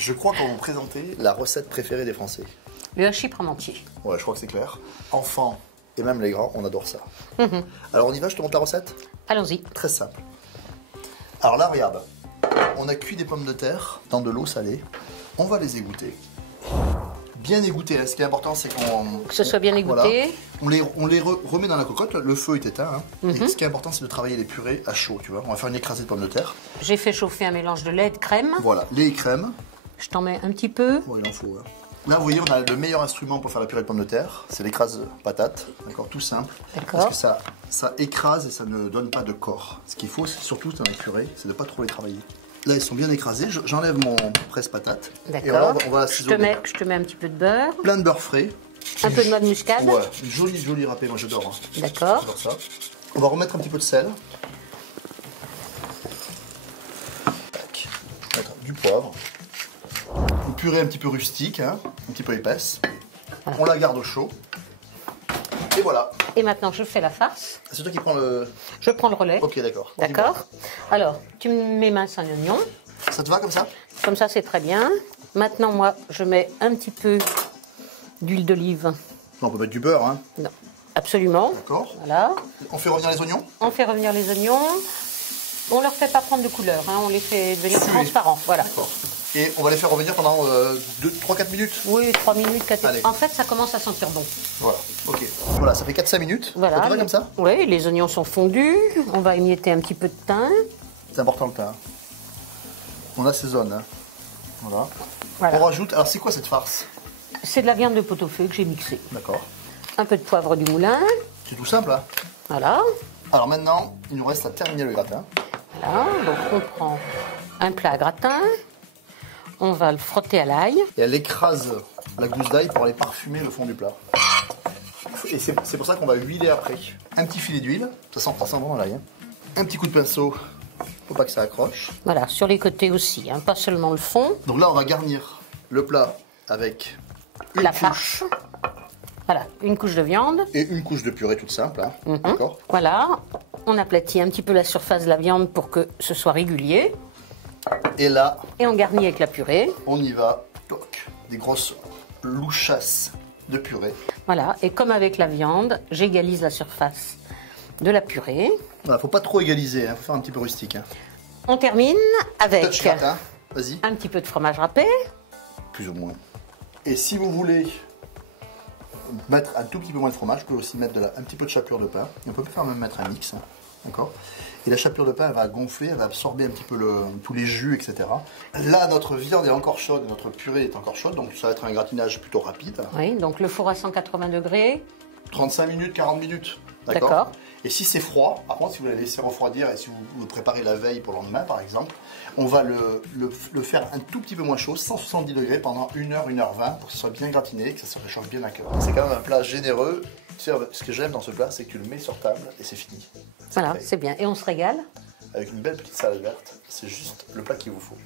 Je crois qu'on va vous présenter la recette préférée des Français. Le hachis parmentier. Ouais, je crois que c'est clair. Enfants et même les grands, on adore ça. Alors on y va, je te montre la recette? Allons-y. Très simple. Alors là, regarde. On a cuit des pommes de terre dans de l'eau salée. On va les égoutter. Bien égoutter. Hein. Ce qui est important, c'est que ce soit bien égoutté. Voilà. On les remet dans la cocotte. Le feu est éteint. Hein. Et ce qui est important, c'est de travailler les purées à chaud. Tu vois. On va faire une écrasée de pommes de terre. J'ai fait chauffer un mélange de lait et de crème. Voilà, lait et crème. Je t'en mets un petit peu. Bon, il en faut. Hein. Là, vous voyez, on a le meilleur instrument pour faire la purée de pommes de terre. C'est l'écrase patate. D'accord, tout simple. D'accord. Parce que ça écrase et ça ne donne pas de corps. Ce qu'il faut, c'est surtout dans les purées, c'est de ne pas trop les travailler. Là, ils sont bien écrasés. J'enlève mon presse-patate. D'accord. Et voilà, on va assaisonner. Je te mets un petit peu de beurre. Plein de beurre frais. Un peu de noix de muscade. Ouais, une jolie râpée. Moi, j'adore. Hein. D'accord. J'adore ça. On va remettre un petit peu de sel. Tac. Mettre du poivre. Une purée un petit peu rustique, hein, un petit peu épaisse. Voilà. On la garde au chaud. Et voilà. Et maintenant, je fais la farce. C'est toi qui prends le... Je prends le relais. Ok, d'accord. D'accord. Alors, tu mets mince un oignon. Ça te va comme ça? Comme ça, c'est très bien. Maintenant, moi, je mets un petit peu d'huile d'olive. On peut mettre du beurre, hein? Non, absolument. D'accord. Voilà. On fait revenir les oignons? On fait revenir les oignons. On leur fait pas prendre de couleur, hein. On les fait devenir transparents. Voilà. D'accord. Et on va les faire revenir pendant 3-4 minutes? Oui, 3 minutes, 4 minutes. Allez. En fait, ça commence à sentir bon. Voilà, ok. Voilà, ça fait 4-5 minutes. Voilà. Ça te va comme ça? Oui, les oignons sont fondus. On va émietter un petit peu de thym. C'est important le thym. On assaisonne. Hein. Voilà. Voilà. On rajoute... Alors, c'est quoi cette farce? C'est de la viande de pot-au-feu que j'ai mixée. D'accord. Un peu de poivre du moulin. C'est tout simple, hein? Voilà. Alors maintenant, il nous reste à terminer le gratin. Voilà. Donc, on prend un plat à gratin. On va le frotter à l'ail. Et elle écrase la gousse d'ail pour aller parfumer le fond du plat. Et c'est pour ça qu'on va huiler après. Un petit filet d'huile, ça sent bon l'ail. Hein. Un petit coup de pinceau, faut pas que ça accroche. Voilà, sur les côtés aussi, hein, pas seulement le fond. Donc là, on va garnir le plat avec une La couche. farce. Voilà, une couche de viande. Et une couche de purée toute simple. Hein. D'accord. Voilà, on aplatit un petit peu la surface de la viande pour que ce soit régulier. Et là, Et on garnit avec la purée. on y va. Toc. Des grosses louchasses de purée. Voilà, et comme avec la viande, j'égalise la surface de la purée. Voilà, faut pas trop égaliser, hein. Faut faire un petit peu rustique. Hein. On termine avec Touch gratin, vas-y. un petit peu de fromage râpé. Plus ou moins. Et si vous voulez mettre un tout petit peu moins de fromage, vous pouvez aussi mettre un petit peu de chapelure de pain. Et on peut quand même mettre un mix. Hein. D'accord. Et la chapelure de pain, elle va gonfler, elle va absorber un petit peu tous les jus, etc. Là, notre viande est encore chaude, notre purée est encore chaude, donc ça va être un gratinage plutôt rapide. Oui, donc le four à 180 degrés. 35 minutes, 40 minutes. D'accord. Et si c'est froid, par contre, si vous la laissez refroidir et si vous le préparez la veille pour le lendemain, par exemple, on va le faire un tout petit peu moins chaud, 170 degrés pendant 1h, 1h20, pour que ce soit bien gratiné, que ça se réchauffe bien à cœur. C'est quand même un plat généreux. Tu sais, ce que j'aime dans ce plat, c'est que tu le mets sur table et c'est fini. Voilà, c'est bien. Et on se régale. Avec une belle petite salade verte, c'est juste le plat qu'il vous faut.